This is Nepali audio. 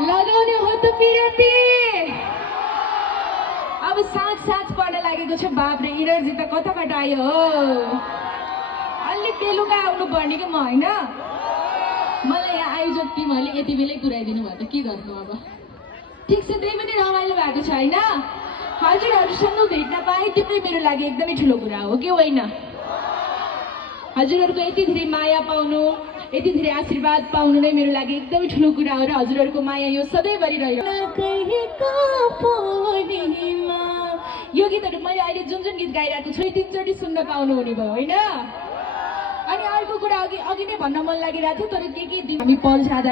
लगाउने हो त पिरती। अब साँझ साँझ पर्न लागेको छ। बाप रे, इनर्जी त कताबाट आयो हो। अलि बेलुका आउनु पर्ने कि म होइन। मलाई यहाँ आयोजक टिमहरूले यति बेलै पुऱ्याइदिनु भयो त के गर्नु अब। ठिक छ, त्यही पनि रमाइलो भएको छ होइन। हजुरहरूसँग भेट्न पाएँ त्यो पनि मेरो लागि एकदमै ठुलो कुरा हो कि होइन। हजुरहरूको यति धेरै माया पाउनु, यति धेरै आशीर्वाद पाउनु नै मेरो लागि एकदमै ठुलो कुरा हो र हजुरहरूको माया यो सधैँभरि रह्यो। यो गीतहरू मैले अहिले जुन जुन गीत गाइरहेको छु 3चोटि सुन्न पाउनुहुने भयो होइन। अनि अर्को कुरा अघि नै भन्न मन लागिरहेको थियो तर के दिन हामी पल छादा